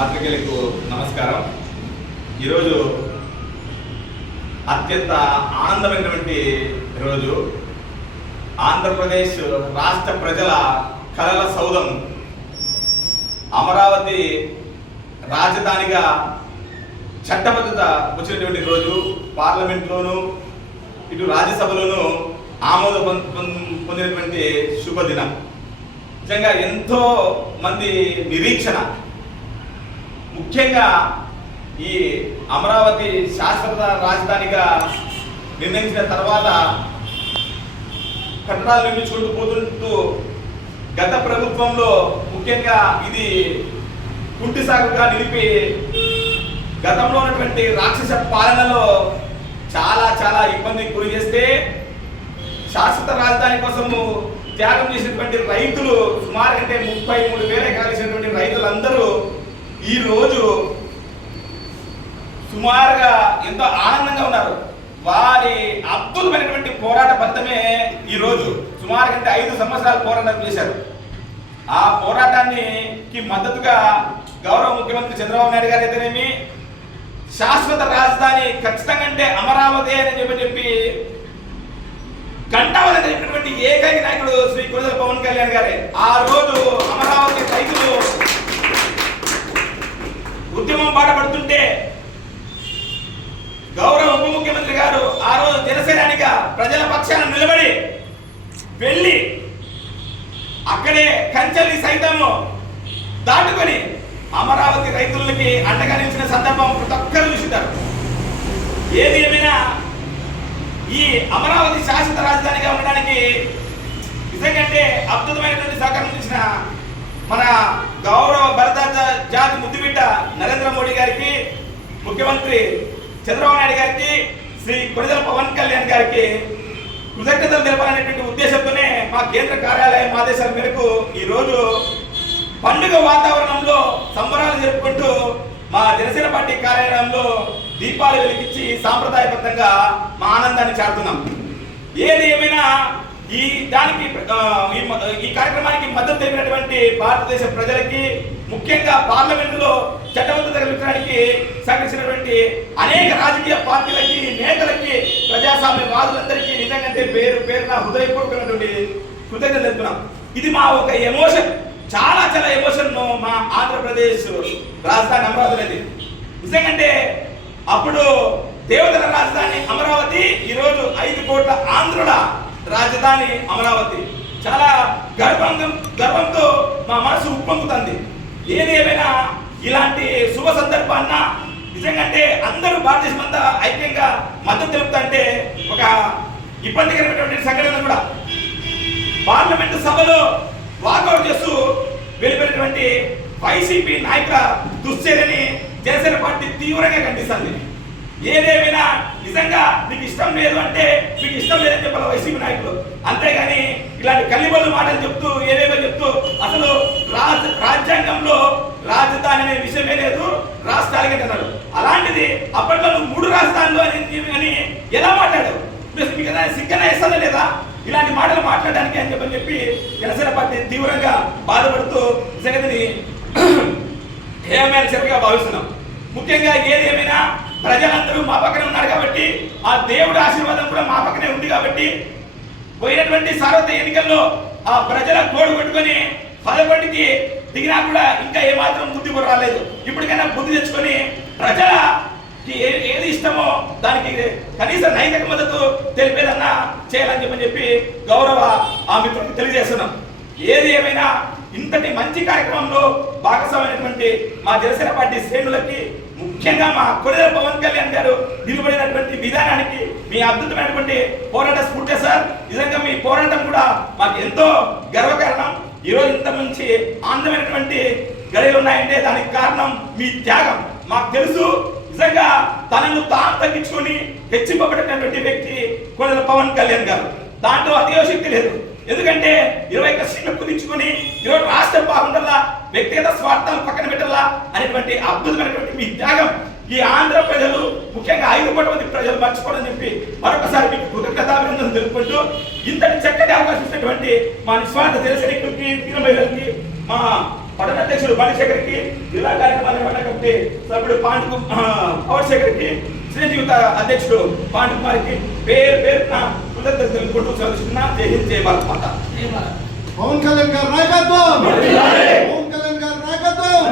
పాత్రికేయులకు నమస్కారం. ఈరోజు అత్యంత ఆనందమైనటువంటి రోజు. ఆంధ్రప్రదేశ్ రాష్ట్ర ప్రజల కలల సౌధం అమరావతి రాజధానిగా చట్టబద్ధత వచ్చినటువంటి రోజు. పార్లమెంట్లోనూ ఇటు రాజ్యసభలోనూ ఆమోదం పొందినటువంటి శుభదినం. నిజంగా ఎంతో మంది నిరీక్షణ, ముఖ్యంగా ఈ అమరావతి శాశ్వత రాజధానిగా నిర్ణయించిన తర్వాత కట్టడాలు నిర్మించుకుంటూ పోతుంటూ గత ప్రభుత్వంలో ముఖ్యంగా ఇది కుంటి సాగుగా నిలిపి గతంలో ఉన్నటువంటి రాక్షస పాలనలో చాలా ఇబ్బందికి గురి చేస్తే శాశ్వత రాజధాని కోసము త్యాగం చేసినటువంటి రైతులు సుమారు అంటే 33,000 ఎకరాలు చేసినటువంటి రైతులందరూ ఈరోజు సుమారుగా ఎంతో ఆనందంగా ఉన్నారు. వారి అద్భుతమైనటువంటి పోరాట ఫలితమే ఈరోజు సుమారు అంటే 5 సంవత్సరాలు పోరాటం చేశారు. ఆ పోరాటానికి మద్దతుగా గౌరవ ముఖ్యమంత్రి చంద్రబాబు నాయుడు గారు అయితేనేమి, శాశ్వత రాజధాని ఖచ్చితంగా అంటే అమరావతి అని చెప్పి గంటావలని చెప్పినటువంటి ఏకైక నాయకుడు శ్రీ కొణిదెల పవన్ కళ్యాణ్ గారే. ఆ రోజు అమరావతి రైతులు ఉద్యమం బాట పడుతుంటే గౌరవ ఉప ముఖ్యమంత్రి గారు ఆ రోజు జనసేనానిగా ప్రజల పక్షాన నిలబడి వెళ్ళి అక్కడే కంచెల్ని సైతము దాటుకొని అమరావతి రైతులకి అండగా నిలిచిన సందర్భం ప్రతి ఒక్కరు చూసినారు. ఏది ఏమైనా ఈ అమరావతి శాశ్వత రాజధానిగా ఉండడానికి నిజంగా అద్భుతమైనటువంటి సహకారం ఇచ్చిన మన గౌరవ భరత జాతి ముద్దుబిడ్డ నరేంద్ర మోడీ గారికి, ముఖ్యమంత్రి చంద్రబాబు నాయుడు గారికి, శ్రీ కొణిదెల పవన్ కళ్యాణ్ గారికి కృతజ్ఞతలు తెలపాలనేటువంటి ఉద్దేశంతోనే మా కేంద్ర కార్యాలయం ఆదేశాల మేరకు ఈరోజు పండుగ వాతావరణంలో సంబరాలు జరుపుకుంటూ మా జనసేన పార్టీ కార్యాలయంలో దీపాలు వెలిగించి సాంప్రదాయబద్ధంగా మా ఆనందాన్ని చాటుతున్నాం. ఏది ఏమైనా ఈ కార్యక్రమానికి మద్దతు తెలిపినటువంటి భారతదేశ ప్రజలకి, ముఖ్యంగా పార్లమెంటులో చట్టబద్ధత కల్పించడానికి సహకరించినటువంటి అనేక రాజకీయ పార్టీలకి, నేతలకి, ప్రజాస్వామ్యవాదులందరికీ నిజంగా పేరున హృదయపూర్వకమైనటువంటి కృతజ్ఞతలు తెలుపుతున్నాం. ఇది మా ఒక ఎమోషన్, చాలా ఎమోషన్. మా ఆంధ్రప్రదేశ్ రాజధాని అమరావతి అనేది నిజంగా అప్పుడు దేవతల రాజధాని అమరావతి, ఈరోజు 5 కోట్ల ఆంధ్రుల రాజధాని అమరావతి. చాలా గర్వంతో మా మనసు ఉప్పొంగుతుంది. ఏది ఏమైనా ఇలాంటి శుభ సందర్భాన్న నిజంగా అందరూ భారతదేశం అంతా ఐక్యంగా మద్దతు తెలుపుతుంటే ఒక ఇబ్బందికరమైనటువంటి సంఘటన కూడా పార్లమెంటు సభలో వాకౌట్ చేస్తూ వెళ్ళిపోయినటువంటి వైసీపీ నాయకుల దుశ్చర్యని జనసేన పార్టీ తీవ్రంగా ఖండిస్తుంది. ఏదేమైనా నిజంగా మీకు ఇష్టం లేదు అంటే మీకు ఇష్టం లేదని చెప్పాలి వైసీపీ నాయకులు. అంతేగాని ఇలాంటి కల్లిబొల్లు మాటలు చెప్తూ ఏవేవో చెప్తూ అసలు రాజ్యాంగంలో రాజధాని అనే విషయమే లేదు, రాష్ట్రాలకి అన్నాడు. అలాంటిది అప్పట్లో నువ్వు 3 రాజధానులు అని ఎలా మాట్లాడు? మీకు ఏదైనా సిగ్గన ఇస్తుందా లేదా ఇలాంటి మాటలు మాట్లాడడానికి అని చెప్పి జనసేన పార్టీ తీవ్రంగా బాధపడుతూ జగతిని హేయమైన చర్యగా భావిస్తున్నాం. ముఖ్యంగా ఏది ఏమైనా ప్రజలందరూ మా పక్కనే ఉన్నారు కాబట్టి, ఆ దేవుడి ఆశీర్వాదం కూడా మా పక్కనే ఉంది కాబట్టి, పోయినటువంటి సార్వత్రిక ఎన్నికల్లో ఆ ప్రజల కోడు కొట్టుకొని 11కి దిగినా కూడా ఇంకా ఏమాత్రం బుద్ధి రాలేదు. ఇప్పటికైనా బుద్ధి తెచ్చుకొని ప్రజల ఏది ఇష్టమో దానికి కనీస నైతిక మద్దతు తెలిపేదన్నా చేయాలని చెప్పి గౌరవ ఆ మిత్రులకు తెలియజేస్తున్నాం. ఏది ఏమైనా ఇంతటి మంచి కార్యక్రమంలో భాగస్వామైనటువంటి మా జనసేన పార్టీ శ్రేణులకి, ముఖ్యంగా మా కొణిదెల పవన్ కళ్యాణ్ గారు నిలబడినటువంటి విధానానికి మీ అద్భుతమైనటువంటి పోరాట స్ఫూర్తి సార్. నిజంగా మీ పోరాటం కూడా మాకు ఎంతో గర్వకారణం. ఈరోజు ఇంత మంచి ఆనందమైనటువంటి గడియలు ఉన్నాయంటే దానికి కారణం మీ త్యాగం. మాకు తెలుసు నిజంగా తనను తాను తగ్గించుకొని హెచ్చింపబడినటువంటి వ్యక్తి కొణిదెల పవన్ కళ్యాణ్ గారు. దాంట్లో అతిశక్తి లేదు. ఎందుకంటే 21 సీట్లు కుదించుకొని ఈరోజు రాష్ట్రం బాగుండాలా, వ్యక్తిగత స్వార్థాలు పక్కన పెట్టాలా అనేటువంటి అద్భుతమైనటువంటి మీ త్యాగం ఈ ఆంధ్ర ప్రజలు, ముఖ్యంగా 5 కోట్ల మంది ప్రజలు మర్చిపోవడం చెప్పి మరొకసారి మీకు కృతజ్ఞతాభినందనలు తెలుపుకుంటూ ఇంతటి చక్కటి అవకాశం ఇచ్చినటువంటి మా నిస్వార్థ జనసైనికులకి, మా పట్టణ అధ్యక్షుడు బండిశేఖర్కి, జిల్లా కార్యక్రమ నిర్వహణ కమిటీ సభ్యుడు పవర్ శేఖర్కి, శ్రీజీవిత అధ్యక్షుడు పాండు కుమార్కి పేరు పేరున కృతజ్ఞతలు తెలుపుకుంటూ చదువుతున్నా. జై హింద్, జై భారత్ మాత. పవన్ కళ్యాణ్ గారి నాయకత్వం, పవన్ కళ్యాణ్ గారి నాయకత్వం.